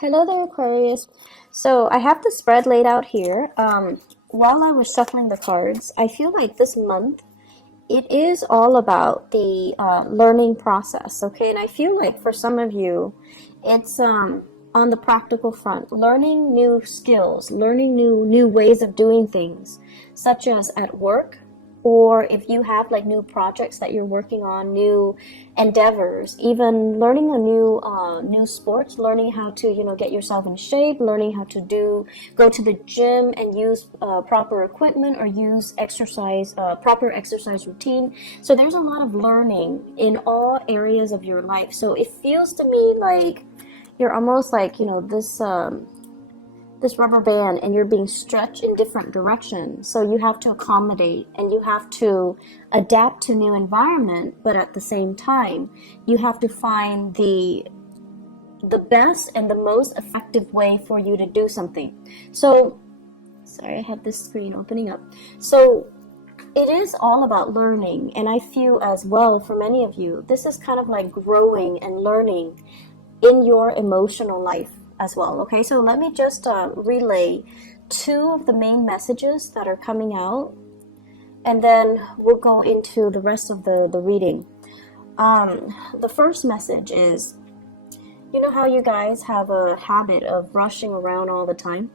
Hello there, Aquarius. So I have the spread laid out here. While I was shuffling the cards, I feel like this month it is all about the learning process, okay? And I feel like for some of you, it's on the practical front, learning new skills, learning new ways of doing things, such as at work, or if you have like new projects that you're working on, new endeavors, even learning a new sport, learning how to get yourself in shape, learning how to go to the gym and use proper equipment or use exercise proper exercise routine. So there's a lot of learning in all areas of your life. So it feels to me like you're almost like this rubber band, and you're being stretched in different directions. So you have to accommodate and you have to adapt to new environment, but at the same time, you have to find the best and the most effective way for you to do something. So, sorry, I had this screen opening up. So it is all about learning, and I feel as well for many of you, this is kind of like growing and learning in your emotional life as well. Okay, so let me just relay two of the main messages that are coming out, and then we'll go into the rest of the reading. The first message is, you know how you guys have a habit of rushing around all the time?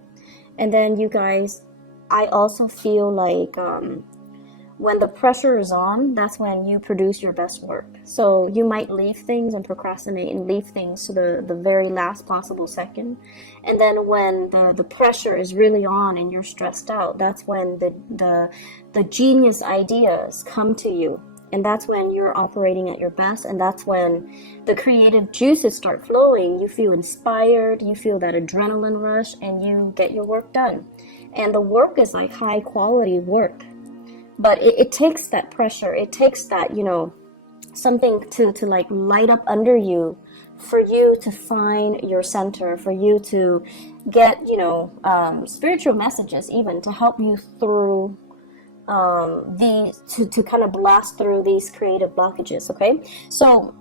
And then you guys, I also feel like when the pressure is on, that's when you produce your best work. So you might leave things and procrastinate and leave things to the very last possible second. And then when the pressure is really on and you're stressed out, that's when the genius ideas come to you. And that's when you're operating at your best. And that's when the creative juices start flowing. You feel inspired, you feel that adrenaline rush, and you get your work done. And the work is like high quality work. But it takes that pressure, it takes that, something to like light up under you for you to find your center, for you to get, spiritual messages even to help you through to kind of blast through these creative blockages, okay? So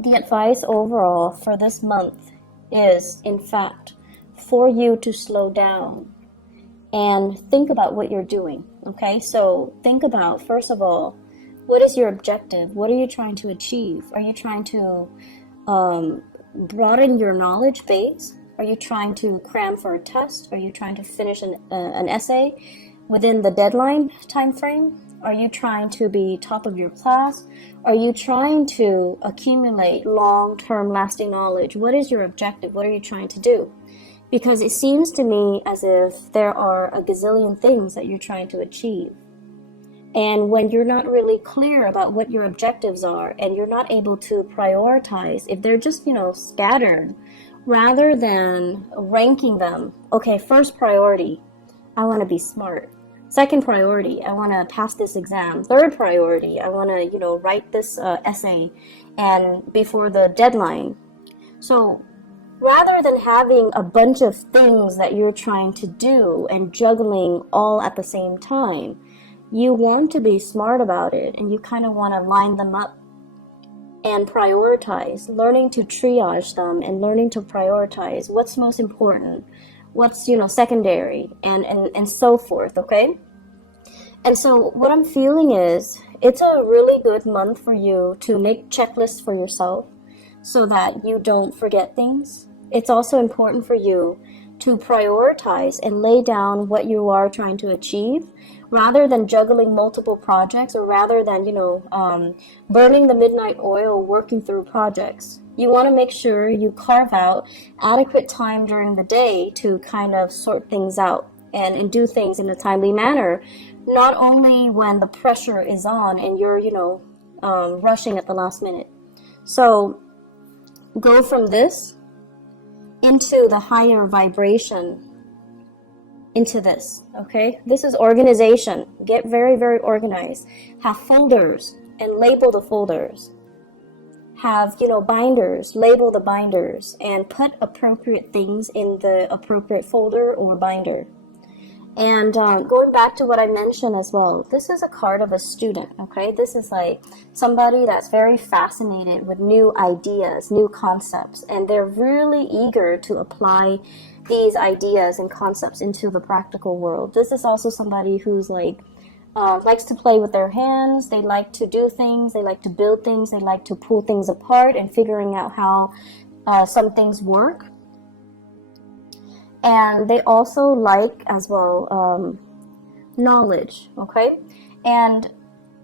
the advice overall for this month is, in fact, for you to slow down and think about what you're doing. Okay, so think about, first of all, what is your objective? What are you trying to achieve? Are you trying to broaden your knowledge base? Are you trying to cram for a test? Are you trying to finish an essay within the deadline time frame? Are you trying to be top of your class? Are you trying to accumulate long-term lasting knowledge? What is your objective? What are you trying to do? Because it seems to me as if there are a gazillion things that you're trying to achieve. And when you're not really clear about what your objectives are and you're not able to prioritize, if they're just, scattered, rather than ranking them, okay, first priority, I want to be smart. Second priority, I want to pass this exam. Third priority, I want to, write this essay and before the deadline. So rather than having a bunch of things that you're trying to do and juggling all at the same time, you want to be smart about it, and you kind of want to line them up and prioritize, learning to triage them and learning to prioritize what's most important, what's, secondary, and so forth, okay? And so what I'm feeling is it's a really good month for you to make checklists for yourself so that you don't forget things. It's also important for you to prioritize and lay down what you are trying to achieve rather than juggling multiple projects, or rather than, burning the midnight oil working through projects. You want to make sure you carve out adequate time during the day to kind of sort things out and do things in a timely manner, not only when the pressure is on and you're, rushing at the last minute. So go from this into the higher vibration, into this, okay? This is organization. Get very, very organized. Have folders and label the folders. Have, binders, label the binders, and put appropriate things in the appropriate folder or binder. And going back to what I mentioned as well, this is a card of a student, okay? This is like somebody that's very fascinated with new ideas, new concepts, and they're really eager to apply these ideas and concepts into the practical world. This is also somebody who's like, likes to play with their hands, they like to do things, they like to build things, they like to pull things apart and figuring out how some things work. And they also like as well knowledge, okay? And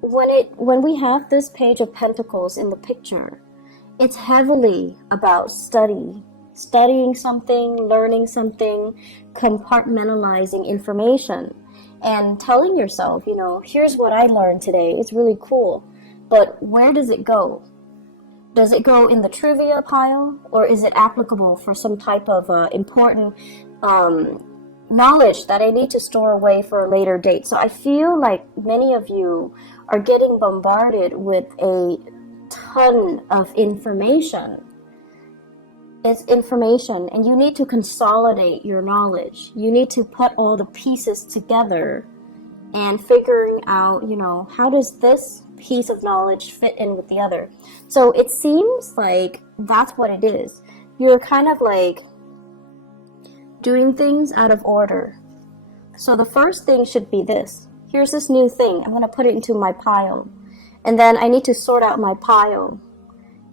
when we have this page of pentacles in the picture, it's heavily about studying something, learning something, compartmentalizing information, and telling yourself, you know, here's what I learned today. It's really cool, but where does it go? Does it go in the trivia pile, or is it applicable for some type of important knowledge that I need to store away for a later date? So I feel like many of you are getting bombarded with a ton of information. It's information, and you need to consolidate your knowledge. You need to put all the pieces together and figuring out, you know, how does this piece of knowledge fit in with the other? So it seems like that's what it is. You're kind of like doing things out of order. So the first thing should be this. Here's this new thing. I'm going to put it into my pile. And then I need to sort out my pile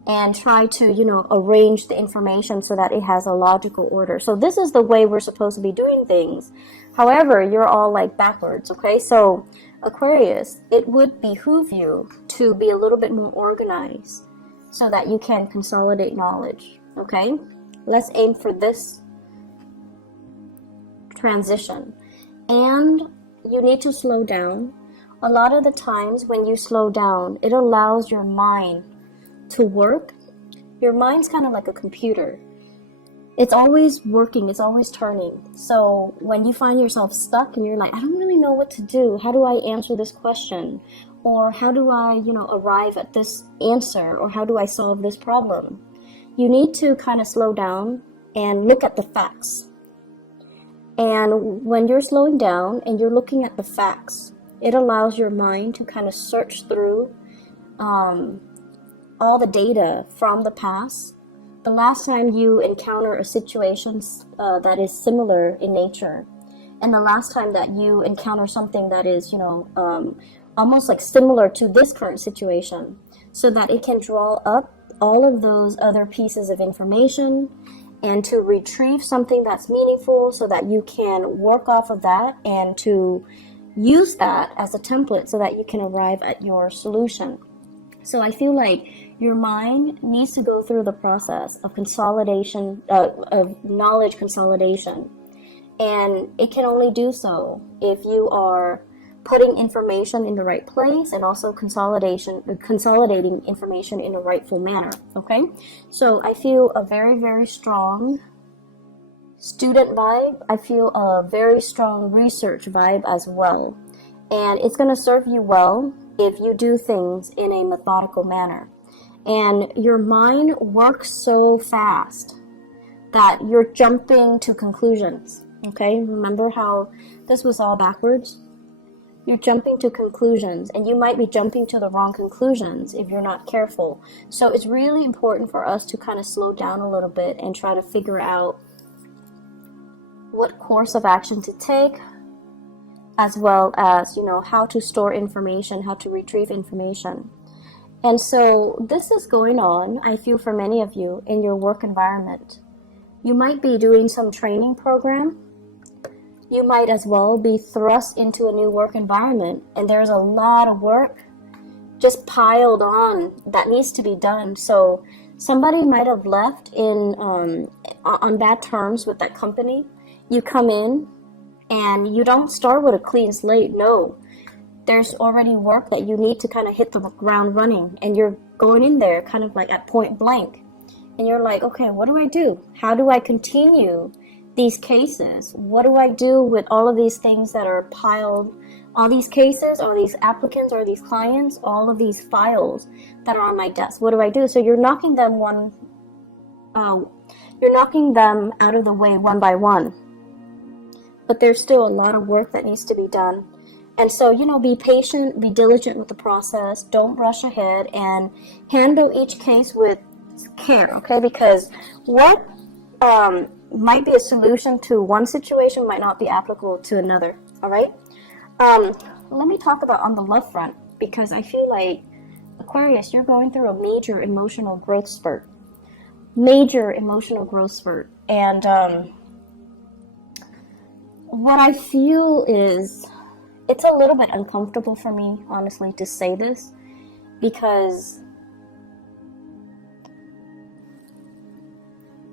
and try to, you know, arrange the information so that it has a logical order. So this is the way we're supposed to be doing things. However, you're all like backwards, okay? So Aquarius, it would behoove you to be a little bit more organized so that you can consolidate knowledge, okay? Let's aim for this transition. And you need to slow down. A lot of the times when you slow down, it allows your mind to work. Your mind's kind of like a computer. It's always working, it's always turning. So when you find yourself stuck and you're like, I don't really know what to do, how do I answer this question? Or how do I, you know, arrive at this answer? Or how do I solve this problem? You need to kind of slow down and look at the facts. And when you're slowing down and you're looking at the facts, it allows your mind to kind of search through all the data from the past. The last time you encounter a situation that is similar in nature, and the last time that you encounter something that is, you know, almost like similar to this current situation, so that it can draw up all of those other pieces of information and to retrieve something that's meaningful so that you can work off of that and to use that as a template so that you can arrive at your solution. So I feel like your mind needs to go through the process of consolidation, of knowledge consolidation. And it can only do so if you are putting information in the right place and also consolidating information in a rightful manner, okay? So I feel a very, very strong student vibe. I feel a very strong research vibe as well. And it's going to serve you well if you do things in a methodical manner. And your mind works so fast that you're jumping to conclusions, okay? Remember how this was all backwards? You're jumping to conclusions, and you might be jumping to the wrong conclusions if you're not careful. So it's really important for us to kind of slow down a little bit and try to figure out what course of action to take, as well as, you know, how to store information, how to retrieve information. And so this is going on, I feel, for many of you in your work environment. You might be doing some training program. You might as well be thrust into a new work environment, and there's a lot of work just piled on that needs to be done. So somebody might have left in on bad terms with that company. You come in and you don't start with a clean slate. No, there's already work that you need to kind of hit the ground running, and you're going in there kind of like at point blank, and you're like, okay, what do I do? How do I continue these cases? What do I do with all of these things that are piled, all these cases, all these applicants, or these clients, all of these files that are on my desk? What do I do? So you're knocking them out of the way one by one. but there's still a lot of work that needs to be done. And so, you know, be patient, be diligent with the process, don't rush ahead, and handle each case with care, okay? Because what might be a solution to one situation might not be applicable to another, all right? Let me talk about on the love front, because I feel like, Aquarius, you're going through a major emotional growth spurt. Major emotional growth spurt. And what I feel is, it's a little bit uncomfortable for me, honestly, to say this, because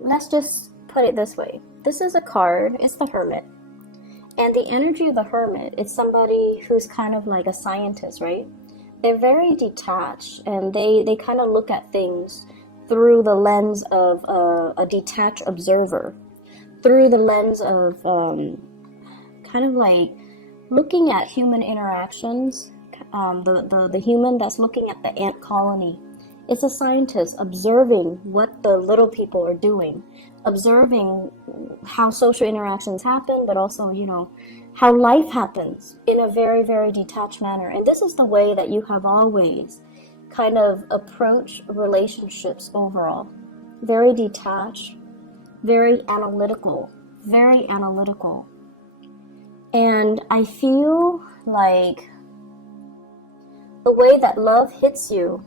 let's just put it this way. This is a card, it's the Hermit. And the energy of the Hermit is somebody who's kind of like a scientist, right? They're very detached, and they kind of look at things through the lens of a detached observer, through the lens of kind of like looking at human interactions, the human that's looking at the ant colony. It's a scientist observing what the little people are doing, observing how social interactions happen, but also, you know, how life happens in a very, very detached manner. And this is the way that you have always kind of approached relationships overall. Very detached, very analytical, very analytical. And I feel like the way that love hits you,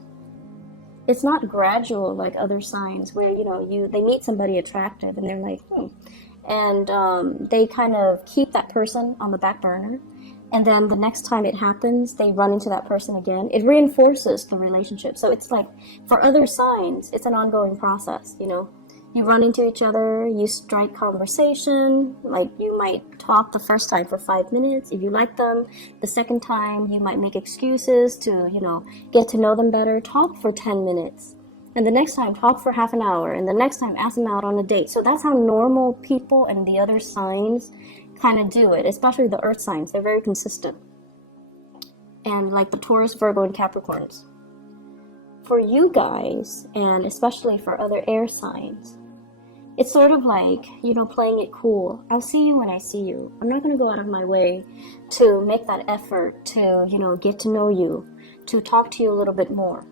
it's not gradual like other signs where, you know, they meet somebody attractive and they're like, and they kind of keep that person on the back burner, and then the next time it happens, they run into that person again. It reinforces the relationship. So it's like, for other signs, it's an ongoing process, you know. You run into each other, you strike conversation, like you might talk the first time for 5 minutes. If you like them, the second time you might make excuses to, you know, get to know them better, talk for 10 minutes. And the next time, talk for half an hour. And the next time, ask them out on a date. So that's how normal people and the other signs kind of do it, especially the earth signs. They're very consistent. And like the Taurus, Virgo, and Capricorns. For you guys, and especially for other air signs, it's sort of like, you know, playing it cool. I'll see you when I see you. I'm not going to go out of my way to make that effort to, you know, get to know you, to talk to you a little bit more.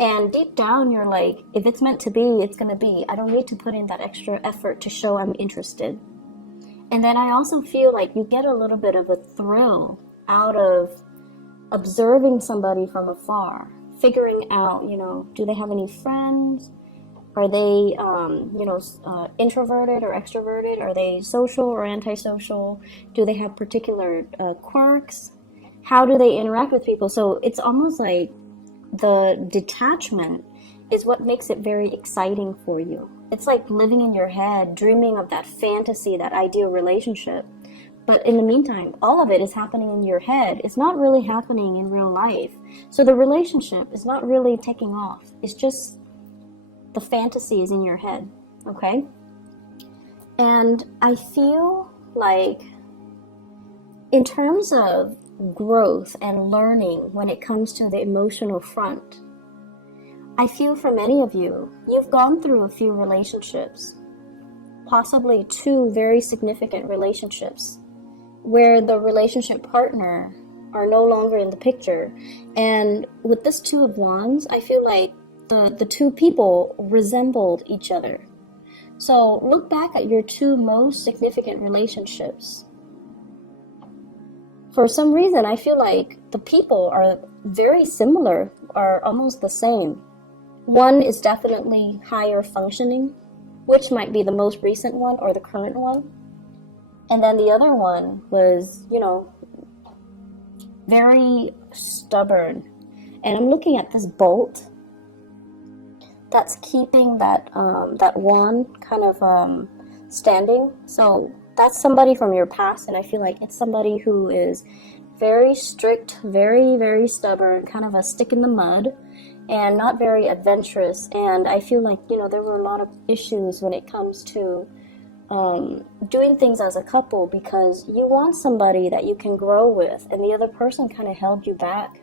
And deep down, you're like, if it's meant to be, it's going to be. I don't need to put in that extra effort to show I'm interested. And then I also feel like you get a little bit of a thrill out of observing somebody from afar, figuring out, you know, do they have any friends? Are they, introverted or extroverted? Are they social or antisocial? Do they have particular quirks? How do they interact with people? So it's almost like the detachment is what makes it very exciting for you. It's like living in your head, dreaming of that fantasy, that ideal relationship. But in the meantime, all of it is happening in your head. It's not really happening in real life. So the relationship is not really taking off. It's just the fantasy is in your head, okay? And I feel like in terms of growth and learning when it comes to the emotional front, I feel for many of you, you've gone through a few relationships, possibly 2 very significant relationships, where the relationship partner are no longer in the picture. And with this 2 of Wands, I feel like the 2 people resembled each other. So look back at your 2 most significant relationships. For some reason, I feel like the people are very similar, are almost the same. One is definitely higher functioning, which might be the most recent one or the current one. And then the other one was, you know, very stubborn. And I'm looking at this bolt that's keeping that wand kind of standing. So that's somebody from your past, and I feel like it's somebody who is very strict, very, very stubborn, kind of a stick in the mud, and not very adventurous. And I feel like, you know, there were a lot of issues when it comes to doing things as a couple, because you want somebody that you can grow with, and the other person kind of held you back.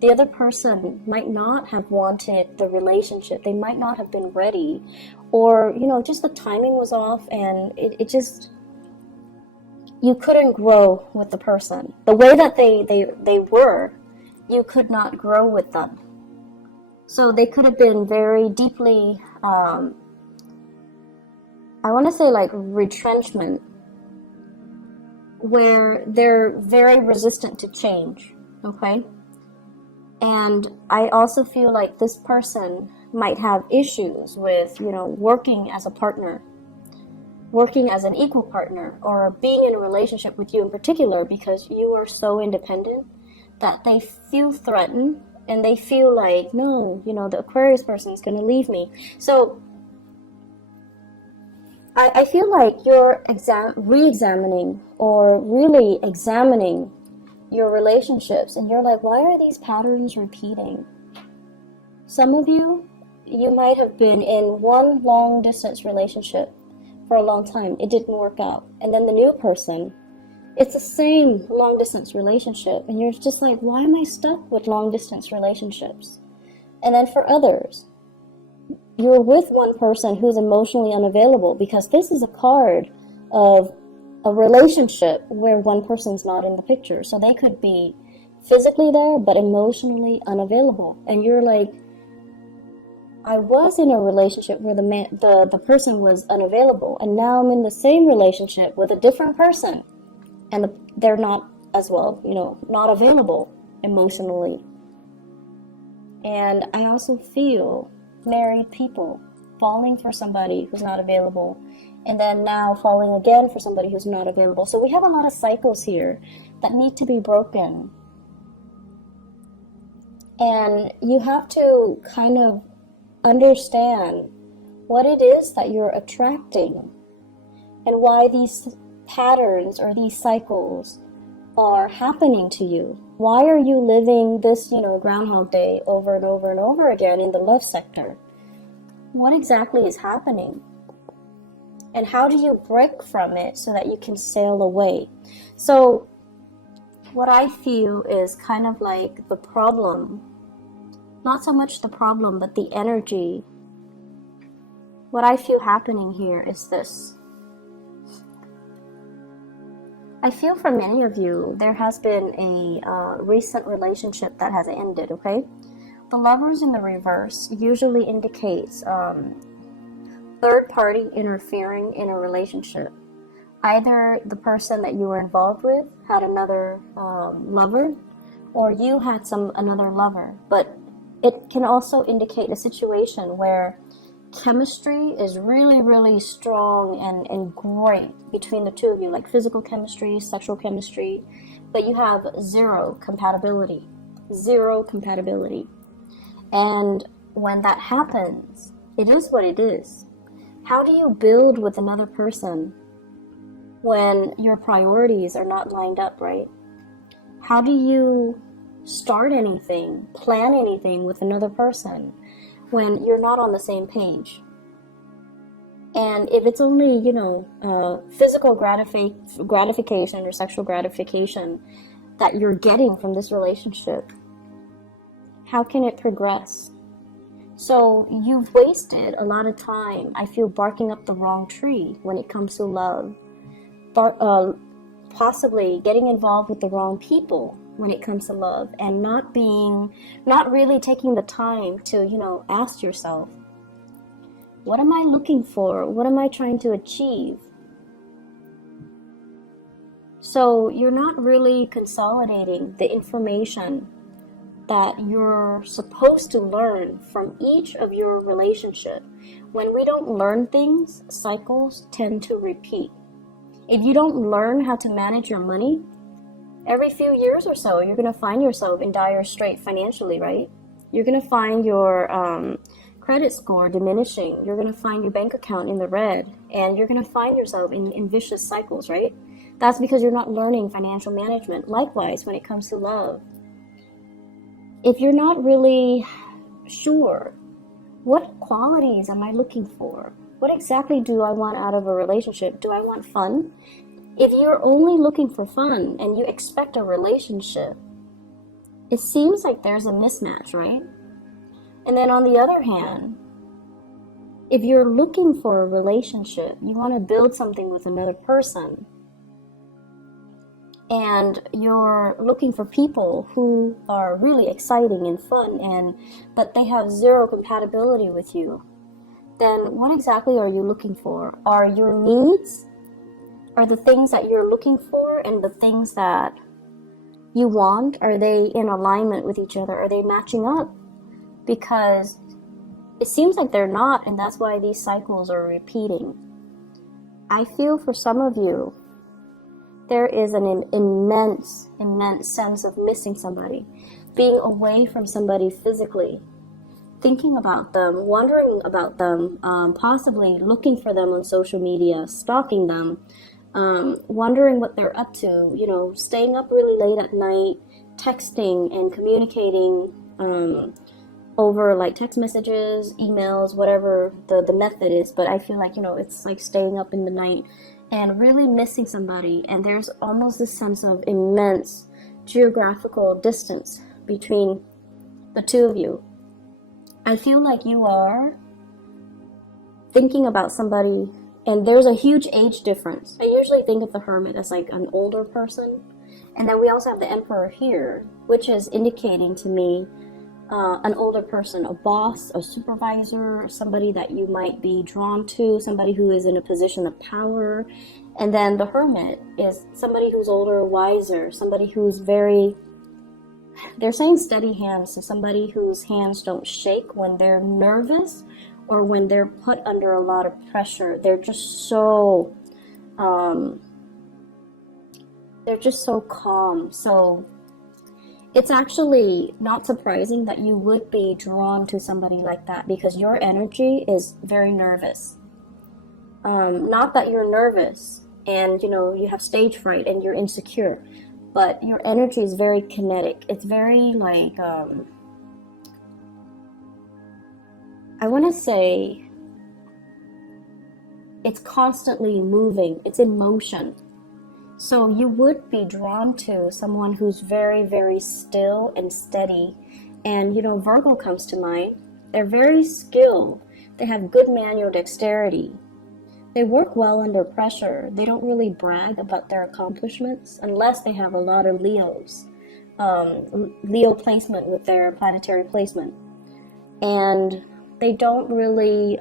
The other person might not have wanted the relationship. They might not have been ready, or, you know, just the timing was off, and it just, you couldn't grow with the person. The way that they were, you could not grow with them. So they could have been very deeply, I want to say like retrenchment, where they're very resistant to change, okay? And I also feel like this person might have issues with, working as a partner, working as an equal partner, or being in a relationship with you in particular, because you are so independent that they feel threatened and they feel like, no, the Aquarius person is going to leave me. So I feel like you're re-examining or really examining your relationships, and you're like, why are these patterns repeating? Some of you might have been in one long distance relationship for a long time. It didn't work out. And then the new person, it's the same long distance relationship, and you're just like, why am I stuck with long distance relationships? And then for others, you're with one person who's emotionally unavailable, because this is a card of a relationship where one person's not in the picture. So they could be physically there but emotionally unavailable, and you're like, I was in a relationship where the person was unavailable, and now I'm in the same relationship with a different person, and they're not as well, not available emotionally. And I also feel married people falling for somebody who's not available, and then now falling again for somebody who's not available. So we have a lot of cycles here that need to be broken. And you have to kind of understand what it is that you're attracting and why these patterns or these cycles are happening to you. Why are you living this, Groundhog Day over and over and over again in the love sector? What exactly is happening? And how do you break from it so that you can sail away? So what I feel is kind of like the problem, not so much the problem, but the energy. What I feel happening here is this. I feel for many of you, there has been a recent relationship that has ended, okay? The Lovers in the reverse usually indicates third party interfering in a relationship. Either the person that you were involved with had another lover, or you had another lover. But it can also indicate a situation where chemistry is really, really strong and great between the two of you, like physical chemistry, sexual chemistry, but you have zero compatibility. And when that happens, it is what it is. How do you build with another person when your priorities are not lined up, right? How do you start anything, plan anything with another person when you're not on the same page? And if it's only, physical gratification or sexual gratification that you're getting from this relationship, how can it progress? So you've wasted a lot of time, I feel, barking up the wrong tree when it comes to love. Possibly getting involved with the wrong people when it comes to love, and not really taking the time to, ask yourself, what am I looking for? What am I trying to achieve? So you're not really consolidating the information that you're supposed to learn from each of your relationship. When we don't learn things, cycles tend to repeat. If you don't learn how to manage your money, every few years or so, you're going to find yourself in dire strait financially, right? You're going to find your credit score diminishing. You're going to find your bank account in the red, and you're going to find yourself in vicious cycles, right? That's because you're not learning financial management. Likewise, when it comes to love, if you're not really sure, what qualities am I looking for? What exactly do I want out of a relationship? Do I want fun? If you're only looking for fun and you expect a relationship, it seems like there's a mismatch, right? And then on the other hand, if you're looking for a relationship, you want to build something with another person, and you're looking for people who are really exciting and fun, but they have zero compatibility with you, then what exactly are you looking for? Are your needs, are the things that you're looking for and the things that you want, are they in alignment with each other? Are they matching up? Because it seems like they're not, and that's why these cycles are repeating. I feel for some of you, there is an immense sense of missing somebody, being away from somebody physically, thinking about them, wondering about them, possibly looking for them on social media, stalking them, wondering what they're up to, you know, staying up really late at night, texting and communicating over like text messages, emails, whatever the method is. But I feel like, you know, it's like staying up in the night and really missing somebody. And there's almost this sense of immense geographical distance between the two of you. I feel like you are thinking about somebody, and there's a huge age difference. I usually think of the Hermit as like an older person. And then we also have the Emperor here, which is indicating to me an older person, a boss, a supervisor, somebody that you might be drawn to, somebody who is in a position of power. And then the Hermit is somebody who's older, wiser, somebody who's very, they're saying steady hands, so somebody whose hands don't shake when they're nervous or when they're put under a lot of pressure. They're just so calm. So it's actually not surprising that you would be drawn to somebody like that, because your energy is very nervous. Not that you're nervous and, you know, you have stage fright and you're insecure, but your energy is very kinetic. It's very like, I want to say it's constantly moving. It's in motion. So you would be drawn to someone who's very, very still and steady. And, you know, Virgo comes to mind. They're very skilled. They have good manual dexterity. They work well under pressure. They don't really brag about their accomplishments unless they have a lot of Leos. Leo placement with their planetary placement. And they don't really,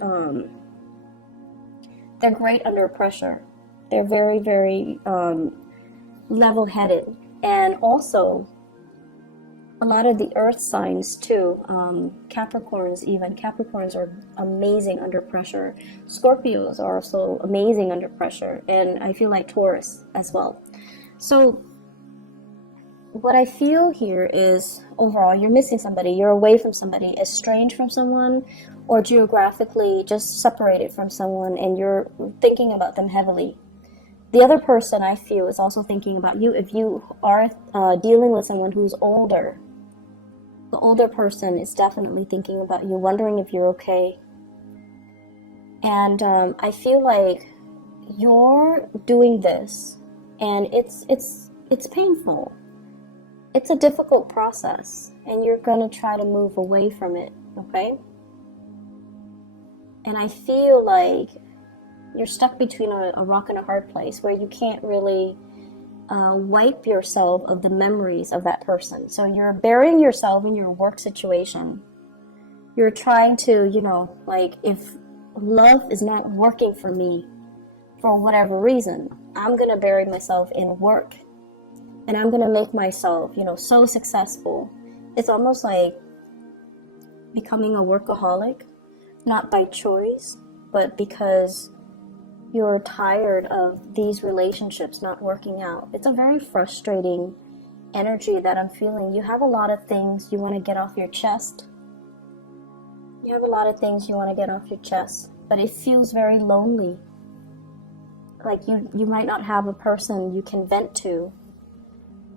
they're great under pressure. They're very, very level-headed. And also, a lot of the earth signs too, Capricorns even. Capricorns are amazing under pressure. Scorpios are also amazing under pressure. And I feel like Taurus as well. So what I feel here is, overall, you're missing somebody. You're away from somebody, estranged from someone, or geographically just separated from someone, and you're thinking about them heavily. The other person, I feel, is also thinking about you. If you are dealing with someone who's older, the older person is definitely thinking about you, wondering if you're okay. And I feel like you're doing this, and it's painful. It's a difficult process, and you're gonna try to move away from it, okay? And I feel like you're stuck between a rock and a hard place where you can't really wipe yourself of the memories of that person. So you're burying yourself in your work situation. You're trying to, you know, like, if love is not working for me for whatever reason, I'm gonna bury myself in work, and I'm gonna make myself, you know, so successful. It's almost like becoming a workaholic, not by choice, but because you're tired of these relationships not working out. It's a very frustrating energy that I'm feeling. You have a lot of things you want to get off your chest. You have a lot of things you want to get off your chest, but it feels very lonely. Like you might not have a person you can vent to.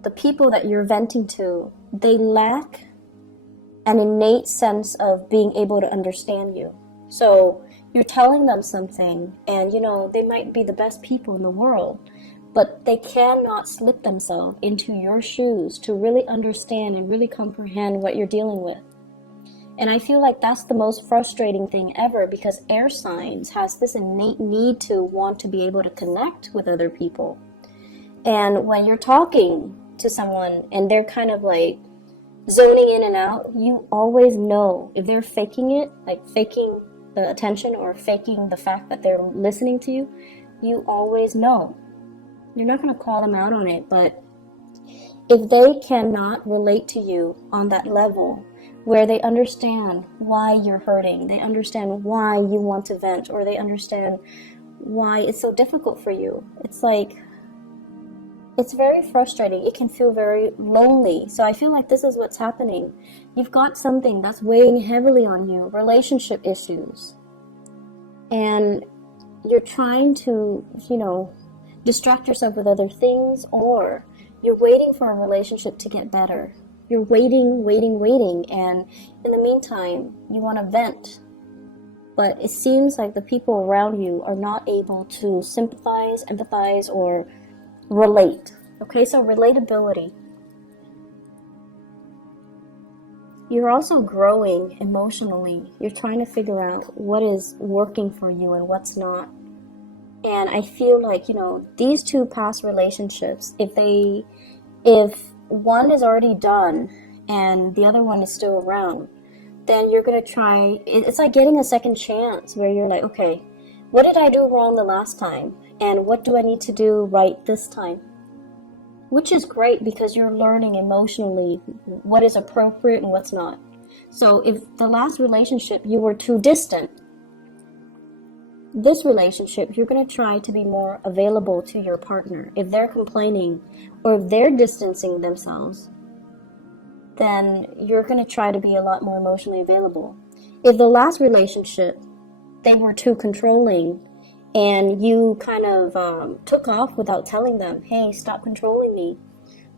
The people that you're venting to, they lack an innate sense of being able to understand you. So you're telling them something, and, you know, they might be the best people in the world, but they cannot slip themselves into your shoes to really understand and really comprehend what you're dealing with. And I feel like that's the most frustrating thing ever, because air signs has this innate need to want to be able to connect with other people. And when you're talking to someone and they're kind of like zoning in and out, you always know if they're faking it, like faking the attention or faking the fact that they're listening to you. You always know. You're not going to call them out on it, but if they cannot relate to you on that level where they understand why you're hurting, they understand why you want to vent, or they understand why it's so difficult for you, it's like, it's very frustrating. It can feel very lonely. So I feel like this is what's happening. You've got something that's weighing heavily on you, relationship issues. And you're trying to, distract yourself with other things, or you're waiting for a relationship to get better. You're waiting, and in the meantime, you want to vent. But it seems like the people around you are not able to sympathize, empathize, or relate. Okay, so relatability. You're also growing emotionally. You're trying to figure out what is working for you and what's not. And I feel like, these two past relationships, if one is already done and the other one is still around, then you're going to try, it's like getting a second chance where you're like, okay, what did I do wrong the last time? And what do I need to do right this time? Which is great because you're learning emotionally what is appropriate and what's not. So if the last relationship you were too distant, this relationship, you're going to try to be more available to your partner. If they're complaining or if they're distancing themselves, then you're going to try to be a lot more emotionally available. If the last relationship, they were too controlling and you kind of took off without telling them, hey, stop controlling me,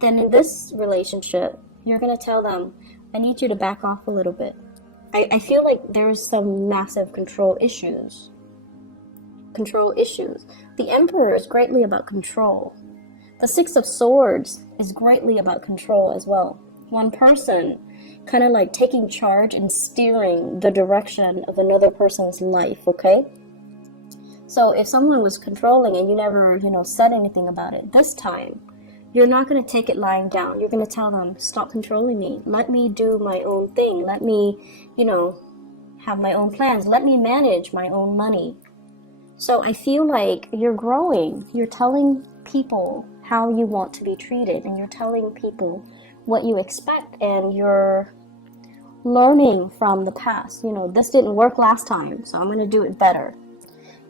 then in this relationship, you're going to tell them, I need you to back off a little bit. I feel like there's some massive control issues. The Emperor is greatly about control. The Six of Swords is greatly about control as well. One person kind of like taking charge and steering the direction of another person's life, okay? So if someone was controlling and you never, said anything about it, this time, you're not going to take it lying down. You're going to tell them, stop controlling me. Let me do my own thing. Let me, have my own plans. Let me manage my own money. So I feel like you're growing. You're telling people how you want to be treated, and you're telling people what you expect, and you're learning from the past. This didn't work last time, so I'm going to do it better.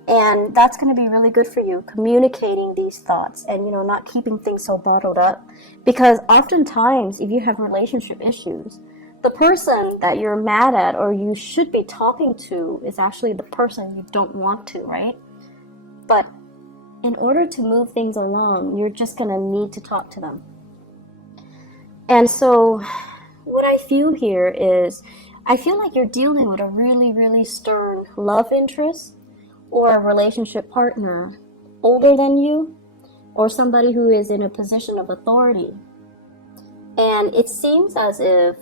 And that's going to be really good for you, communicating these thoughts and, not keeping things so bottled up. Because oftentimes, if you have relationship issues, the person that you're mad at or you should be talking to is actually the person you don't want to, right? But in order to move things along, you're just going to need to talk to them. And so what I feel here is, I feel like you're dealing with a really, really stern love interest or a relationship partner older than you, or somebody who is in a position of authority. And it seems as if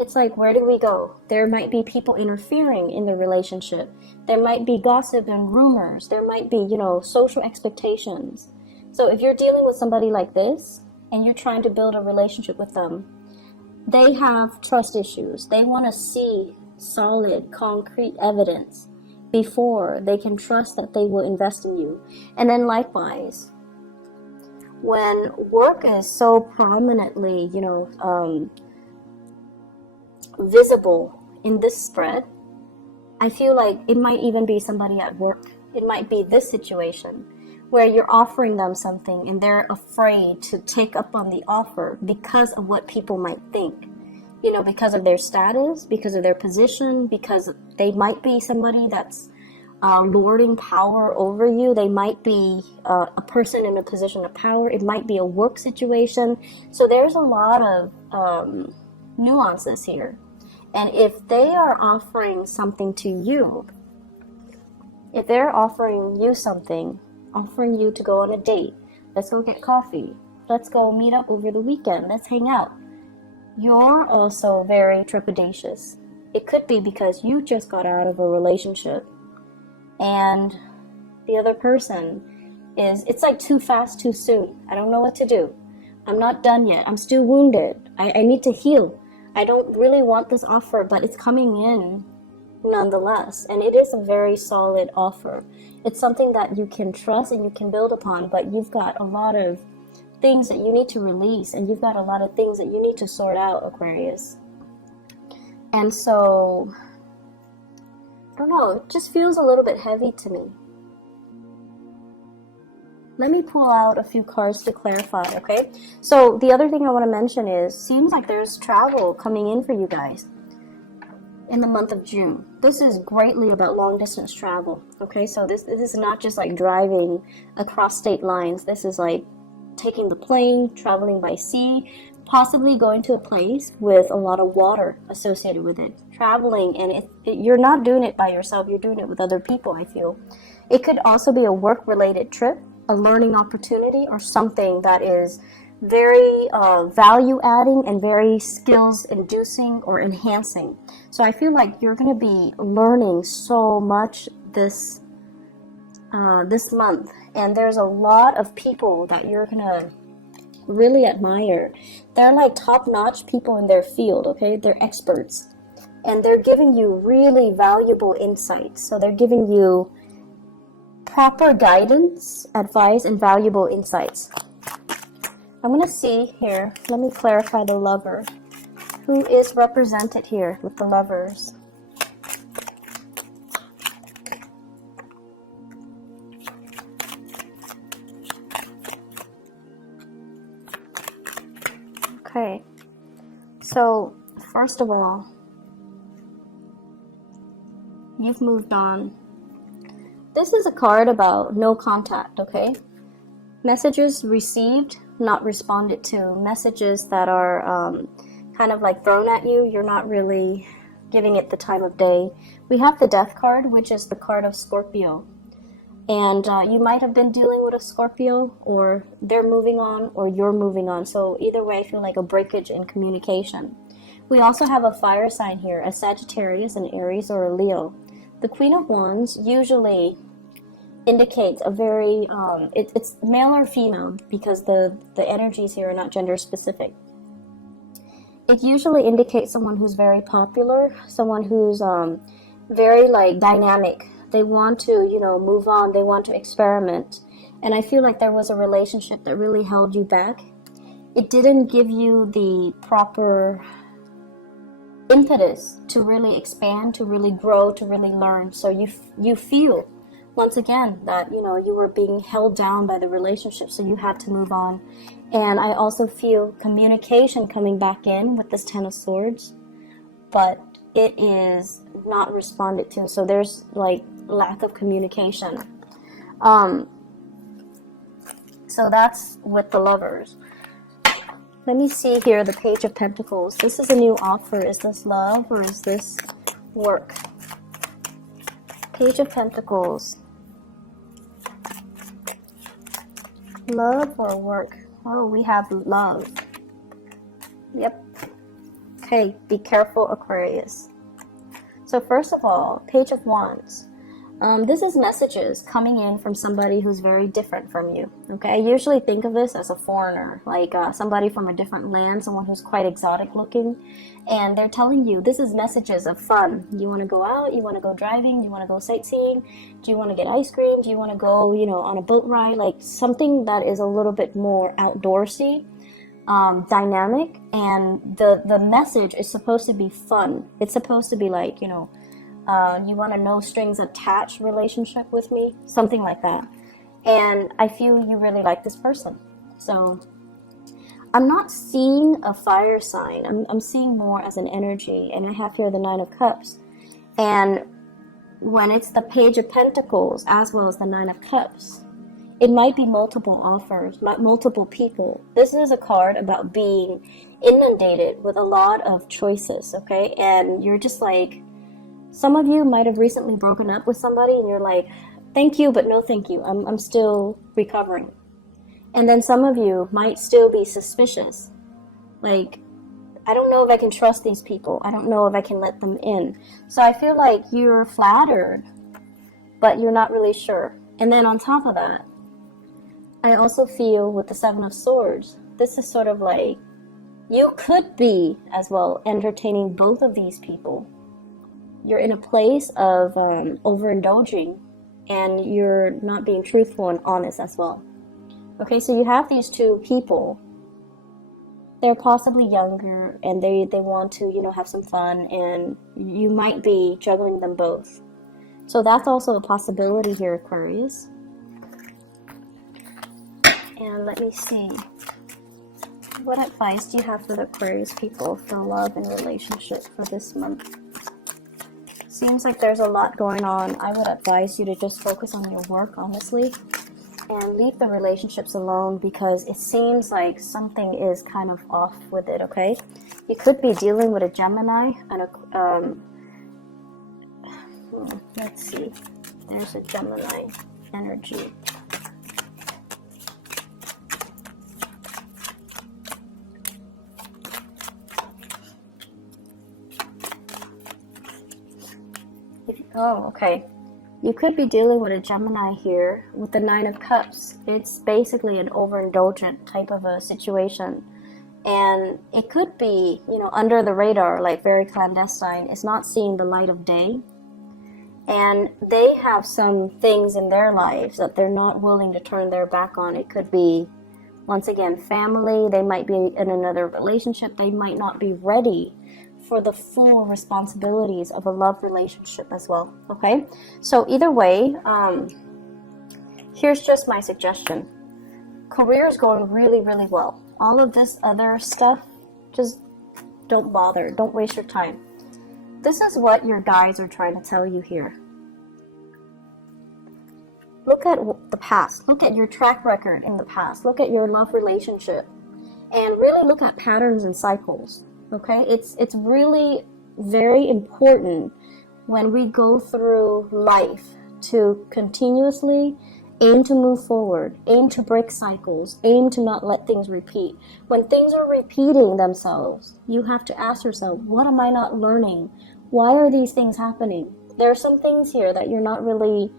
it's like, where do we go? There might be people interfering in the relationship. There might be gossip and rumors. There might be, social expectations. So if you're dealing with somebody like this and you're trying to build a relationship with them, they have trust issues. They want to see solid, concrete evidence before they can trust that they will invest in you. And then likewise, when work is so prominently, visible in this spread, I feel like it might even be somebody at work. It might be this situation where you're offering them something and they're afraid to take up on the offer because of what people might think. Because of their status, because of their position, because they might be somebody that's lording power over you. They might be a person in a position of power. It might be a work situation. So there's a lot of nuances here. And if they are offering something to you, if they're offering you something, offering you to go on a date, let's go get coffee, let's go meet up over the weekend, let's hang out, you're also very trepidatious. It could be because you just got out of a relationship and the other person is it's like too fast, too soon. I don't know what to do. I'm not done yet. I'm still wounded. I need to heal. I don't really want this offer, but it's coming in nonetheless. And it is a very solid offer. It's something that you can trust and you can build upon, but you've got a lot of things that you need to release, and you've got a lot of things that you need to sort out, Aquarius. And so, I don't know, it just feels a little bit heavy to me. Let me pull out a few cards to clarify, okay? So the other thing I want to mention is, seems like there's travel coming in for you guys in the month of June. This is greatly about long distance travel, okay? So this is not just like driving across state lines. This is like taking the plane, traveling by sea, possibly going to a place with a lot of water associated with it. Traveling, and you're not doing it by yourself, you're doing it with other people, I feel. It could also be a work-related trip, a learning opportunity, or something that is very value-adding and very skills-inducing or enhancing. So I feel like you're going to be learning so much this month, and there's a lot of people that you're going to really admire. They're like top-notch people in their field, okay? They're experts, and they're giving you really valuable insights. So they're giving you proper guidance, advice, and valuable insights. I'm going to see here, let me clarify the lover. Who is represented here with the lovers? Okay, so first of all, you've moved on. This is a card about no contact, okay? Messages received, not responded to. Messages that are kind of like thrown at you. You're not really giving it the time of day. We have the Death card, which is the card of Scorpio. And you might have been dealing with a Scorpio, or they're moving on, or you're moving on. So either way, I feel like a breakage in communication. We also have a fire sign here, a Sagittarius, an Aries, or a Leo. The Queen of Wands usually indicates a very, it's male or female, because the energies here are not gender specific. It usually indicates someone who's very popular, someone who's very like dynamic. They want to, move on. They want to experiment. And I feel like there was a relationship that really held you back. It didn't give you the proper impetus to really expand, to really grow, to really learn. So you feel, once again, that, you were being held down by the relationship, so you had to move on. And I also feel communication coming back in with this Ten of Swords, but it is not responded to. So there's like lack of communication. So that's with the lovers. Let me see here, the Page of Pentacles. This is a new offer. Is this love or is this work? Page of Pentacles. Love or work? Oh, we have love. Yep. Okay, be careful, Aquarius. So first of all, Page of Wands. This is messages coming in from somebody who's very different from you. Okay, I usually think of this as a foreigner, like somebody from a different land, someone who's quite exotic looking, and they're telling you this is messages of fun. You want to go out? You want to go driving? You want to go sightseeing? Do you want to get ice cream? Do you want to go, on a boat ride? Like something that is a little bit more outdoorsy, dynamic, and the message is supposed to be fun. It's supposed to be like, you want a no strings attached relationship with me, something like that. And I feel you really like this person. So I'm not seeing a fire sign. I'm seeing more as an energy. And I have here the Nine of Cups. And when it's the Page of Pentacles as well as the Nine of Cups, it might be multiple offers, multiple people. This is a card about being inundated with a lot of choices, okay? And you're just like, some of you might have recently broken up with somebody and you're like, thank you, but no thank you. I'm still recovering. And then some of you might still be suspicious. Like, I don't know if I can trust these people. I don't know if I can let them in. So I feel like you're flattered, but you're not really sure. And then on top of that, I also feel with the Seven of Swords, this is sort of like, you could be as well entertaining both of these people. You're in a place of overindulging, and you're not being truthful and honest as well. Okay, so you have these two people. They're possibly younger, and they want to, you know, have some fun, and you might be juggling them both. So that's also a possibility here, Aquarius. And let me see. What advice do you have for the Aquarius people for love and relationship for this month? Seems like there's a lot going on. I would advise you to just focus on your work, honestly, and leave the relationships alone, because it seems like something is kind of off with it, okay? You could be dealing with a Gemini and a, let's see. There's a Gemini energy. Oh, okay. You could be dealing with a Gemini here with the Nine of Cups. It's basically an overindulgent type of a situation. And it could be, you know, under the radar, like very clandestine. It's not seeing the light of day. And they have some things in their lives that they're not willing to turn their back on. It could be, once again, family. They might be in another relationship. They might not be ready for the full responsibilities of a love relationship as well, okay? So either way, here's just my suggestion. Career is going really, really well. All of this other stuff, just don't bother. Don't waste your time. This is what your guides are trying to tell you here. Look at the past. Look at your track record in the past. Look at your love relationship. And really look at patterns and cycles. Okay, it's really very important when we go through life to continuously aim to move forward, aim to break cycles, aim to not let things repeat. When things are repeating themselves, you have to ask yourself, what am I not learning? Why are these things happening? There are some things here that you're not really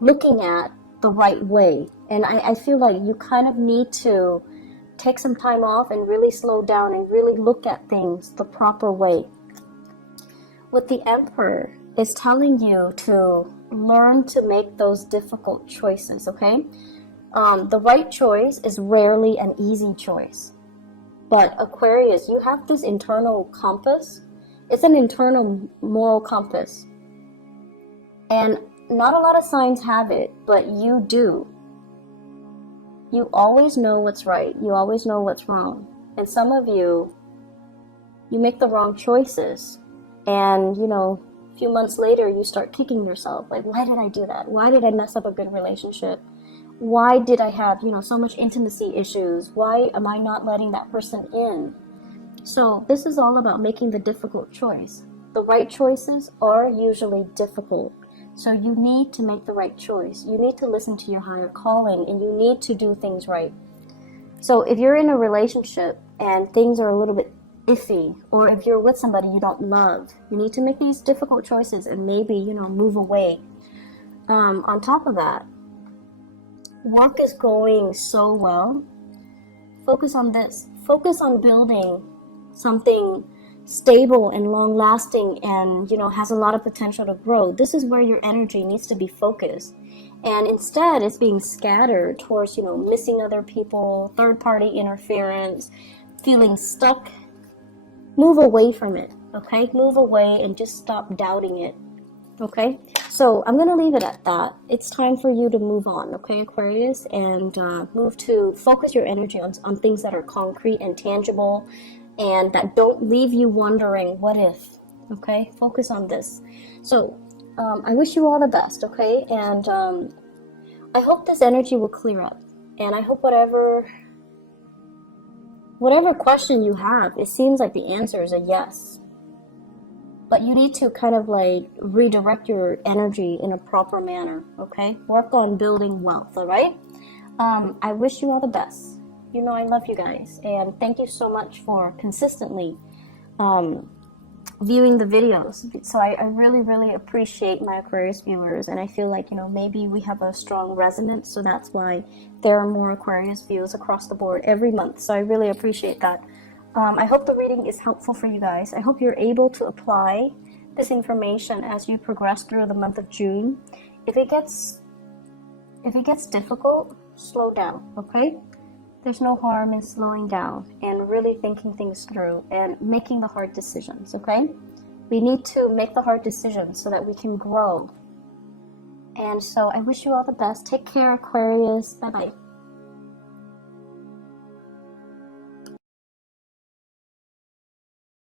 looking at the right way. And I feel like you kind of need to take some time off and really slow down and really look at things the proper way. With the Emperor, it's telling you to learn to make those difficult choices, okay? The right choice is rarely an easy choice. But Aquarius, you have this internal compass. It's an internal moral compass. And not a lot of signs have it, but you do. You always know what's right. You always know what's wrong. And some of you, you make the wrong choices. And, you know, a few months later, you start kicking yourself. Like, why did I do that? Why did I mess up a good relationship? Why did I have, you know, so much intimacy issues? Why am I not letting that person in? So this is all about making the difficult choice. The right choices are usually difficult. So you need to make the right choice. You need to listen to your higher calling, and you need to do things right. So if you're in a relationship and things are a little bit iffy, or if you're with somebody you don't love, you need to make these difficult choices and maybe, you know, move away. On top of that, work is going so well. Focus on this. Focus on building something stable and long-lasting and, you know, has a lot of potential to grow. This is where your energy needs to be focused. And instead, it's being scattered towards, you know, missing other people, third-party interference, feeling stuck. Move away from it, okay? Move away and just stop doubting it, okay? So I'm going to leave it at that. It's time for you to move on, okay, Aquarius? And move to focus your energy on things that are concrete and tangible, and that don't leave you wondering, what if, okay? Focus on this. So, I wish you all the best, okay? And I hope this energy will clear up. And I hope whatever question you have, it seems like the answer is a yes. But you need to kind of like redirect your energy in a proper manner, okay? Work on building wealth, all right? I wish you all the best. You know I love you guys, and thank you so much for consistently viewing the videos. So I really, really appreciate my Aquarius viewers, and I feel like, maybe we have a strong resonance, so that's why there are more Aquarius views across the board every month. So I really appreciate that. I hope the reading is helpful for you guys. I hope you're able to apply this information as you progress through the month of June. If it gets difficult, slow down, okay? There's no harm in slowing down and really thinking things through and making the hard decisions, okay? We need to make the hard decisions so that we can grow. And so I wish you all the best. Take care, Aquarius. Bye-bye.